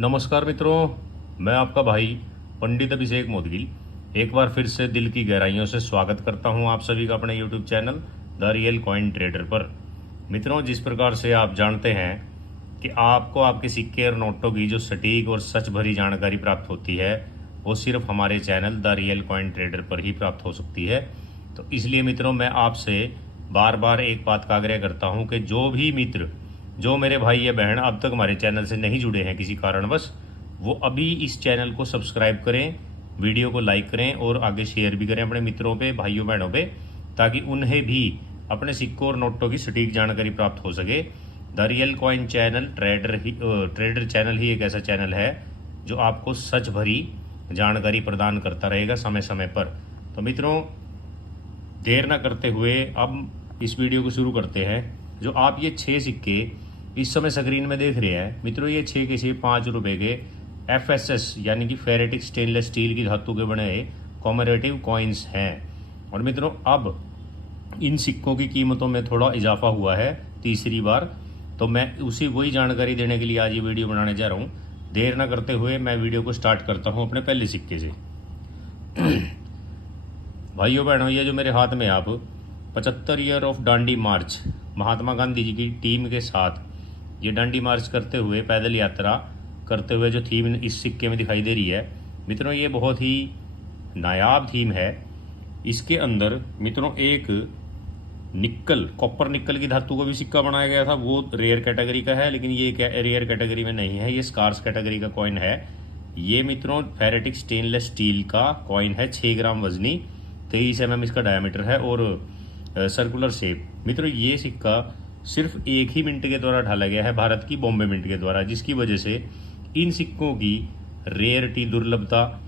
नमस्कार मित्रों, मैं आपका भाई पंडित अभिषेक मोदगिल एक बार फिर से दिल की गहराइयों से स्वागत करता हूं आप सभी का अपने YouTube channel the real coin trader पर। मित्रों, जिस प्रकार से आप जानते हैं कि आपको आपके सिक्के और नोटों की जो सटीक और सच भरी जानकारी प्राप्त होती है वो सिर्फ हमारे channel the real coin trader पर ही प्राप्त हो सकती है। तो इसलिए मित्रों, मैं आपसे बार बार एक बात का आग्रह करता हूं कि जो भी मित्र, जो मेरे भाई या बहन अब तक हमारे चैनल से नहीं जुड़े हैं किसी कारणवश, वो अभी इस चैनल को सब्सक्राइब करें, वीडियो को लाइक करें और आगे शेयर भी करें अपने मित्रों पे, भाइयों बहनों पे, ताकि उन्हें भी अपने सिक्कों और नोटों की सटीक जानकारी प्राप्त हो सके। The real coin channel trader channel ही एक ऐसा चैनल है जो आपको सच भरी जानकारी प्रदान करता रहेगा समय समय पर। तो मित्रों, देर ना करते हुए अब इस वीडियो को शुरू करते हैं। जो आप ये 6 सिक्के इस समय स्क्रीन में देख रहे हैं मित्रों, ये 6 के 6 ₹5 के FSS यानी कि फेरेटिक स्टेनलेस स्टील की धातु के बने कॉमरेटिव कॉइन्स हैं। और मित्रों, अब इन सिक्कों की कीमतों में थोड़ा इजाफा हुआ है तीसरी बार, तो मैं वही जानकारी देने के लिए आज ये वीडियो बनाने जा रहा हूँ। देर ना करते हुए मैं वीडियो को स्टार्ट करता हूँ अपने पहले सिक्के से। भाइयों बहनों, ये जो मेरे हाथ में आप 75 ईयर ऑफ डांडी मार्च, महात्मा गांधी जी की टीम के साथ ये डांडी मार्च करते हुए, पैदल यात्रा करते हुए जो थीम इस सिक्के में दिखाई दे रही है मित्रों, ये बहुत ही नायाब थीम है। इसके अंदर मित्रों एक कॉपर निकल की धातु का भी सिक्का बनाया गया था। वो रेयर कैटेगरी का है, लेकिन ये क्या रेयर कैटेगरी में नहीं है, ये स्कार्स कैटेगरी का कॉइन है। ये मित्रों फेरेटिक स्टेनलेस स्टील का कॉइन है, 6 ग्राम वजनी, 23 mm इसका डायमीटर है और सर्कुलर शेप। मित्रों, ये सिक्का सिर्फ 1 ही मिनट के द्वारा ढाला गया है, भारत की बॉम्बे मिंट के द्वारा, जिसकी वजह से इन सिक्कों की रेयरिटी, दुर्लभता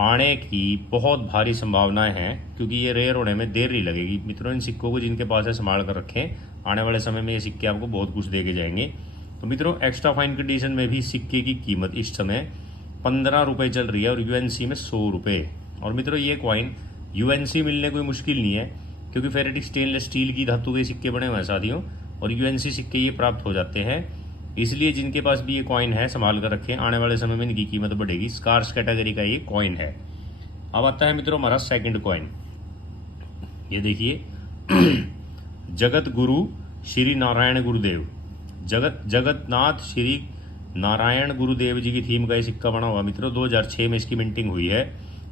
आने की बहुत भारी संभावनाएं हैं, क्योंकि ये रेयर होने में देर नहीं लगेगी। मित्रों, इन सिक्कों को जिनके पास है संभाल कर रखें, आने वाले समय में ये सिक्के आपको बहुत कुछ दे के जाएंगे। तो मित्रों, एक्स्ट्रा फाइन कंडीशन में भी सिक्के की कीमत इस समय ₹15 चल रही है और UNC में ₹100। और मित्रों, ये कॉइन UNC मिलने कोई मुश्किल नहीं है, क्योंकि फेरेटिक स्टेनलेस स्टील की धातु के सिक्के बने हुए हैं साथियों, और UNC सिक्के ये प्राप्त हो जाते हैं। इसलिए जिनके पास भी ये कॉइन है संभाल कर रखें, आने वाले समय में इनकी कीमत बढ़ेगी। स्कार्स कैटेगरी का ये कॉइन है। अब आता है मित्रों हमारा सेकंड कॉइन। ये देखिए, जगत गुरु श्री नारायण गुरुदेव, जगतनाथ श्री नारायण गुरुदेव जी की थीम का ये सिक्का बना हुआ मित्रों। 2006 में इसकी मिंटिंग हुई है।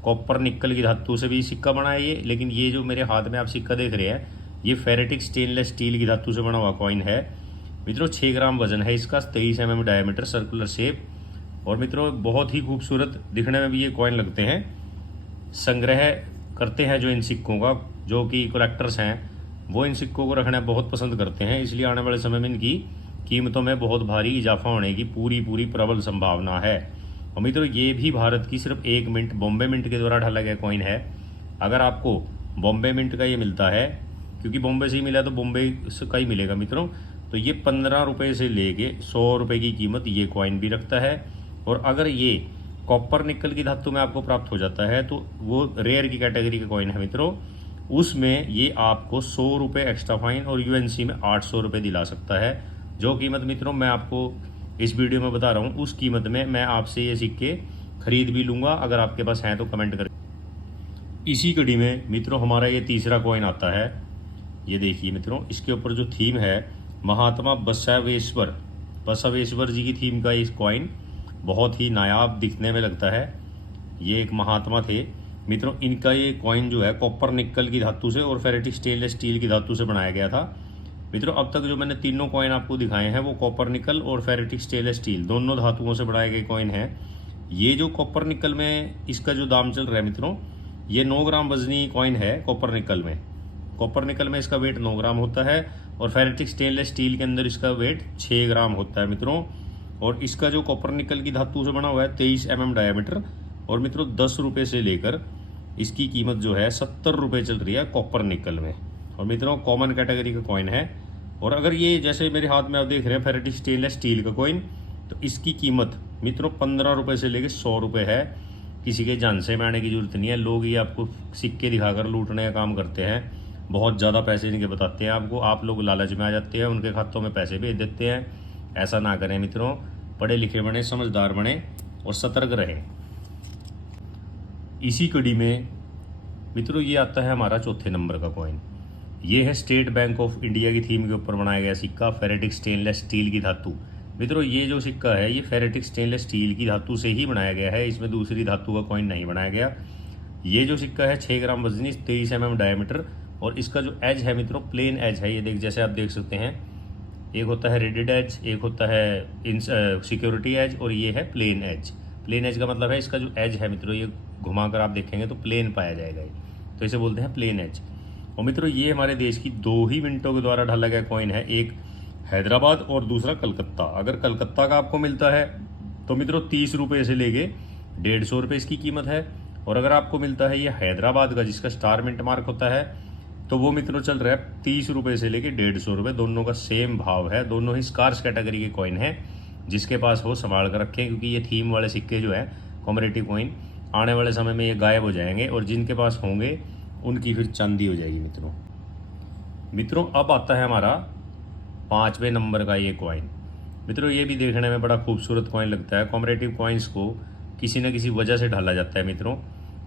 कॉपर निकल की धातु से भी सिक्का बना है ये, लेकिन ये जो मेरे हाथ में आप सिक्का देख रहे हैं, ये फेरेटिक स्टेनलेस स्टील की धातु से बना हुआ कॉइन है मित्रों। 6 ग्राम वजन है इसका, 23 mm डायमीटर, सर्कुलर शेप। और मित्रों, बहुत ही खूबसूरत दिखने में भी ये कॉइन लगते हैं। संग्रह करते हैं जो इन सिक्कों का, जो कि कलेक्टर्स हैं, वो इन सिक्कों को रखना बहुत पसंद करते हैं। इसलिए आने वाले समय में इनकी कीमतों में बहुत भारी इजाफा होने की पूरी प्रबल संभावना है। और मित्रों, ये भी भारत की सिर्फ 1 मिनट, बॉम्बे मिंट के द्वारा ढाला गया कॉइन है। अगर आपको बॉम्बे मिंट का ये मिलता है, क्योंकि बॉम्बे से ही मिला तो बॉम्बे का ही मिलेगा मित्रों, तो ये ₹15 से लेके ₹100 की कीमत ये कॉइन भी रखता है। और अगर ये कॉपर निकल की धातु में आपको प्राप्त हो जाता है तो वो रेयर की कैटेगरी का कॉइन है मित्रों। उसमें ये आपको ₹100 एक्स्ट्रा फाइन और UNC में ₹800 दिला सकता है। जो कीमत मित्रों मैं आपको इस वीडियो में बता रहा हूँ, उस कीमत में मैं आपसे ये सिक्के खरीद भी लूँगा। अगर आपके पास हैं तो कमेंट करें। इसी कड़ी में मित्रों हमारा ये तीसरा कॉइन आता है। ये देखिए मित्रों, इसके ऊपर जो थीम है महात्मा बसवेश्वर जी की थीम का इस कॉइन बहुत ही नायाब दिखने में लगता है। ये एक महात्मा थे मित्रों। इनका ये कॉइन जो है कॉपर निकल की धातु से और फेरेटिक स्टेनलेस स्टील की धातु से बनाया गया था मित्रों। अब तक जो मैंने तीनों कॉइन आपको दिखाए हैं वो कॉपर निकल और फेरेटिक स्टेनलेस स्टील दोनों धातुओं से बनाए गए कॉइन हैं। ये जो कॉपर निकल में इसका जो दाम चल रहा है मित्रों, ये 9 ग्राम वजनी कॉइन है। कॉपर निकल में इसका वेट 9 ग्राम होता है और फेरेटिक स्टेनलेस स्टील के अंदर इसका वेट 6 ग्राम होता है मित्रों। और इसका जो कॉपर निकल की धातु से बना हुआ है 23 mm डायमीटर, और मित्रों ₹10 से लेकर इसकी कीमत जो है ₹70 चल रही है कॉपर निकल में। और मित्रों, कॉमन कैटेगरी का कॉइन है। और अगर ये जैसे मेरे हाथ में आप देख रहे हैं फेरेटिक स्टेनलेस स्टील का कॉइन, तो इसकी कीमत मित्रों ₹15 से लेकर ₹100 है। किसी के झांसे में आने की जरूरत नहीं है। लोग ये आपको सिक्के दिखाकर लूटने का काम करते हैं, बहुत ज़्यादा पैसे इनके बताते हैं आपको, आप लोग लालच में आ जाते हैं, उनके खातों में पैसे भेज देते हैं। ऐसा ना करें मित्रों। पढ़े लिखे बने, समझदार बने और सतर्क रहें। इसी कड़ी में मित्रों ये आता है हमारा चौथे नंबर का कॉइन। ये है स्टेट बैंक ऑफ इंडिया की थीम के ऊपर बनाया गया सिक्का, फेरेटिक स्टेनलेस स्टील की धातु। मित्रों ये जो सिक्का है ये फेरेटिक स्टेनलेस स्टील की धातु से ही बनाया गया है, इसमें दूसरी धातु का कॉइन नहीं बनाया गया। ये जो सिक्का है 6 ग्राम वजनी, 23 mm डायमीटर, और इसका जो एज है मित्रों प्लेन एज है। ये जैसे आप देख सकते हैं, एक होता है रेडेड एज, एक होता है सिक्योरिटी एज, और ये है प्लेन एज। प्लेन एज का मतलब है इसका जो एज है मित्रों ये घुमाकर आप देखेंगे तो प्लेन पाया जाएगा, ये तो इसे बोलते हैं प्लेन एज। और मित्रों ये हमारे देश की 2 ही मिनटों के द्वारा ढाला गया कॉइन है, एक हैदराबाद और दूसरा कलकत्ता। अगर कलकत्ता का आपको मिलता है तो मित्रों 30 रुपये से लेके 150 रुपये इसकी कीमत है, और अगर आपको मिलता है ये हैदराबाद का जिसका स्टार मिंट मार्क होता है तो वो मित्रों चल रहा है 30 रुपये से लेके 150 रुपये। दोनों का सेम भाव है, दोनों ही स्कार्स कैटेगरी के कॉइन है। जिसके पास हो संभाल कर रखें, क्योंकि ये थीम वाले सिक्के जो है कॉमरेटिव कॉइन आने वाले समय में ये गायब हो जाएंगे, और जिनके पास होंगे उनकी फिर चांदी हो जाएगी। मित्रों अब आता है हमारा 5वें नंबर का ये कॉइन। मित्रों ये भी देखने में बड़ा खूबसूरत कॉइन लगता है। कॉमरेटिव कॉइन्स को किसी न किसी वजह से ढाला जाता है मित्रों।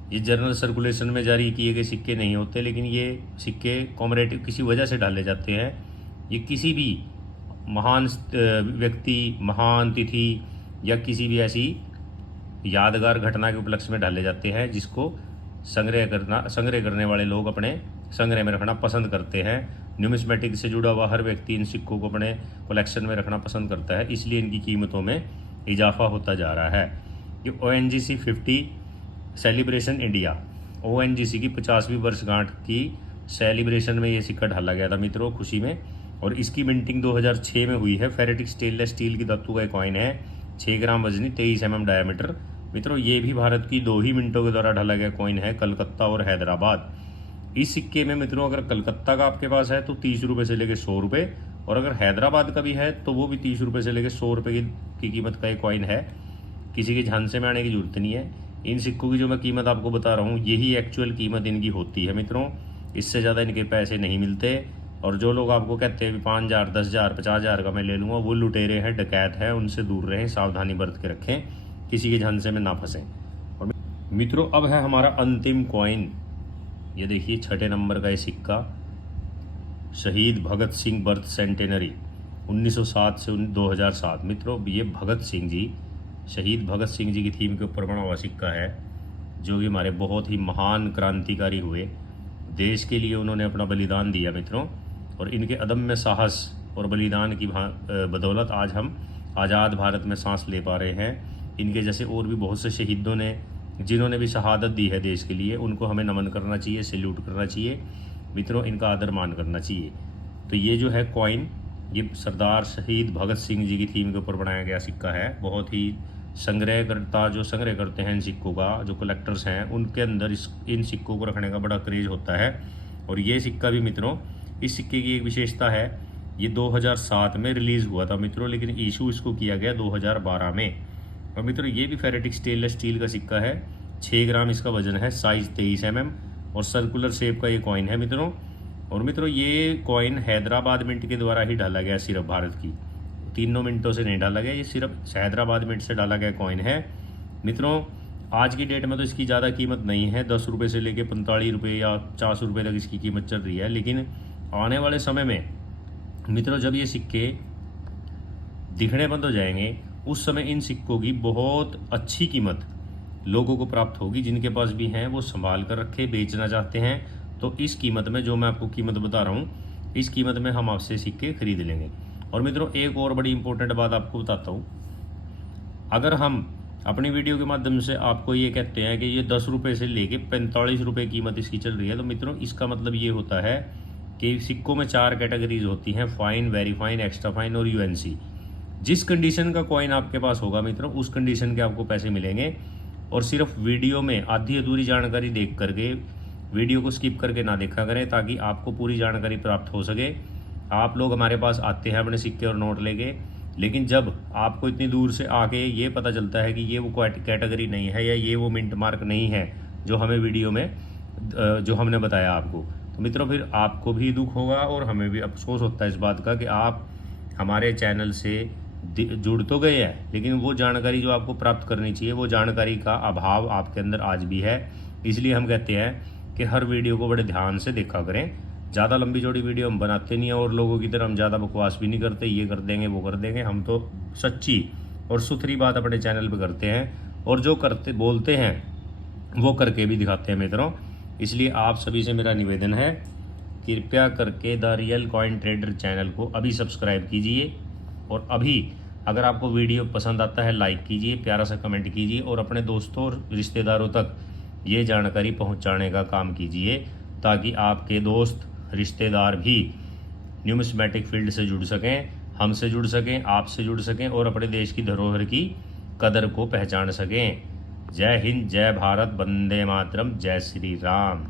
ये जनरल सर्कुलेशन में जारी किए गए सिक्के नहीं होते, लेकिन ये सिक्के कॉमरेटिव किसी वजह से ढाले जाते हैं। ये किसी भी महान व्यक्ति, महान तिथि या किसी भी ऐसी यादगार घटना के उपलक्ष्य में ढाले जाते हैं, जिसको संग्रह करने वाले लोग अपने संग्रह में रखना पसंद करते हैं। न्यूमिस्मेटिक से जुड़ा हुआ हर व्यक्ति इन सिक्कों को अपने कलेक्शन में रखना पसंद करता है, इसलिए इनकी कीमतों में इजाफा होता जा रहा है। ये ONGC 50 सेलिब्रेशन इंडिया, ONGC की 50वीं वर्षगांठ की सेलिब्रेशन में ये सिक्का ढाला गया था मित्रों खुशी में, और इसकी मिंटिंग 2006 में हुई है। फेरेटिक स्टेनलेस स्टील की धातु का कॉइन है, 6 ग्राम वजनी, 23 mm डायमीटर। मित्रों ये भी भारत की 2 ही मिनटों के द्वारा ढाला गया कॉइन है, कलकत्ता और हैदराबाद। इस सिक्के में मित्रों अगर कलकत्ता का आपके पास है तो 30 रुपये से लेकर 100 रुपये, और अगर हैदराबाद का भी है तो वो भी 30 रुपये से लेकर 100 रुपये की कीमत का एक कॉइन है। किसी के झांसे में आने की जरूरत नहीं है। इन सिक्कों की जो मैं कीमत आपको बता रहा हूँ यही एक्चुअल कीमत इनकी होती है मित्रों, इससे ज़्यादा इनके पैसे नहीं मिलते। और जो लोग आपको कहते हैं 5,000, 10,000, 50,000 का मैं ले लूँगा, वो लुटेरे हैं, डकैत हैं, उनसे दूर रहें, सावधानी बरत के रखें, किसी के झांसे में ना फंसें। और मित्रों अब है हमारा अंतिम कॉइन। ये देखिए 6ठे नंबर का ये सिक्का, शहीद भगत सिंह बर्थ सेंटेनरी 1907 से 2007। मित्रों ये भगत सिंह जी, शहीद भगत सिंह जी की थीम के ऊपर बना हुआ सिक्का है, जो कि हमारे बहुत ही महान क्रांतिकारी हुए, देश के लिए उन्होंने अपना बलिदान दिया मित्रों। और इनके अदम्य साहस और बलिदान की बदौलत आज हम आज़ाद भारत में सांस ले पा रहे हैं। इनके जैसे और भी बहुत से शहीदों ने, जिन्होंने भी शहादत दी है देश के लिए, उनको हमें नमन करना चाहिए, सैल्यूट करना चाहिए मित्रों, इनका आदर मान करना चाहिए। तो ये जो है कॉइन, ये सरदार शहीद भगत सिंह जी की थीम के ऊपर बनाया गया सिक्का है। बहुत ही संग्रहकर्ता जो संग्रह करते हैं इन सिक्कों का, जो कलेक्टर्स हैं, उनके अंदर इन सिक्कों को रखने का बड़ा क्रेज होता है। और ये सिक्का भी मित्रों, इस सिक्के की एक विशेषता है, ये 2007 में रिलीज़ हुआ था मित्रों, लेकिन इशू इसको किया गया 2012 में। और मित्रों ये भी फेरेटिक स्टेनलेस स्टील का सिक्का है, 6 ग्राम इसका वजन है, साइज 23 mm, और सर्कुलर शेप का ये कॉइन है मित्रों। और मित्रों ये कॉइन हैदराबाद मिंट के द्वारा ही डाला गया, सिर्फ भारत की 3 मिनटों से नहीं डाला गया, ये सिर्फ हैदराबाद मिंट से डाला गया कॉइन है मित्रों। आज की डेट में तो इसकी ज़्यादा कीमत नहीं है, 10 रुपये से लेके 45 रुपये या 50 रुपये तक इसकी कीमत चल रही है। लेकिन आने वाले समय में मित्रों जब ये सिक्के दिखने बंद हो जाएंगे, उस समय इन सिक्कों की बहुत अच्छी कीमत लोगों को प्राप्त होगी। जिनके पास भी हैं वो संभाल कर रखे, बेचना चाहते हैं तो इस कीमत में, जो मैं आपको कीमत बता रहा हूँ, इस कीमत में हम आपसे सिक्के खरीद लेंगे। और मित्रों एक और बड़ी इंपॉर्टेंट बात आपको बताता हूँ, अगर हम अपनी वीडियो के माध्यम से आपको ये कहते हैं कि ये 10 रुपये से लेके 45 रुपये कीमत इसकी चल रही है, तो मित्रों इसका मतलब ये होता है कि सिक्कों में 4 कैटेगरीज होती हैं, fine, very fine, extra fine और UNC। जिस कंडीशन का कॉइन आपके पास होगा मित्रों, उस कंडीशन के आपको पैसे मिलेंगे। और सिर्फ वीडियो में आधी अधूरी जानकारी देख करके, वीडियो को स्किप करके ना देखा करें, ताकि आपको पूरी जानकारी प्राप्त हो सके। आप लोग हमारे पास आते हैं अपने सिक्के और नोट लेके, लेकिन जब आपको इतनी दूर से आके ये पता चलता है कि ये वो कैटेगरी नहीं है या ये वो मिंट मार्क नहीं है जो हमें वीडियो में जो हमने बताया आपको, तो मित्रों फिर आपको भी दुख होगा और हमें भी अफसोस होता है इस बात का कि आप हमारे चैनल से जुड़ तो गए हैं, लेकिन वो जानकारी जो आपको प्राप्त करनी चाहिए वो जानकारी का अभाव आपके अंदर आज भी है। इसलिए हम कहते हैं कि हर वीडियो को बड़े ध्यान से देखा करें। ज़्यादा लंबी चौड़ी वीडियो हम बनाते नहीं हैं और लोगों की तरह हम ज़्यादा बकवास भी नहीं करते, ये कर देंगे वो कर देंगे। हम तो सच्ची और सुथरी बात अपने चैनल पर करते हैं और जो करते बोलते हैं वो करके भी दिखाते हैं मित्रों। इसलिए आप सभी से मेरा निवेदन है, कृपया करके the real coin trader channel को अभी सब्सक्राइब कीजिए और अभी अगर आपको वीडियो पसंद आता है लाइक कीजिए, प्यारा सा कमेंट कीजिए और अपने दोस्तों और रिश्तेदारों तक ये जानकारी पहुंचाने का काम कीजिए, ताकि आपके दोस्त रिश्तेदार भी न्यूमिस्मेटिक फील्ड से जुड़ सकें, हमसे जुड़ सकें, आपसे जुड़ सकें और अपने देश की धरोहर की कदर को पहचान सकें। जय हिंद, जय भारत, वंदे मातरम, जय श्री राम।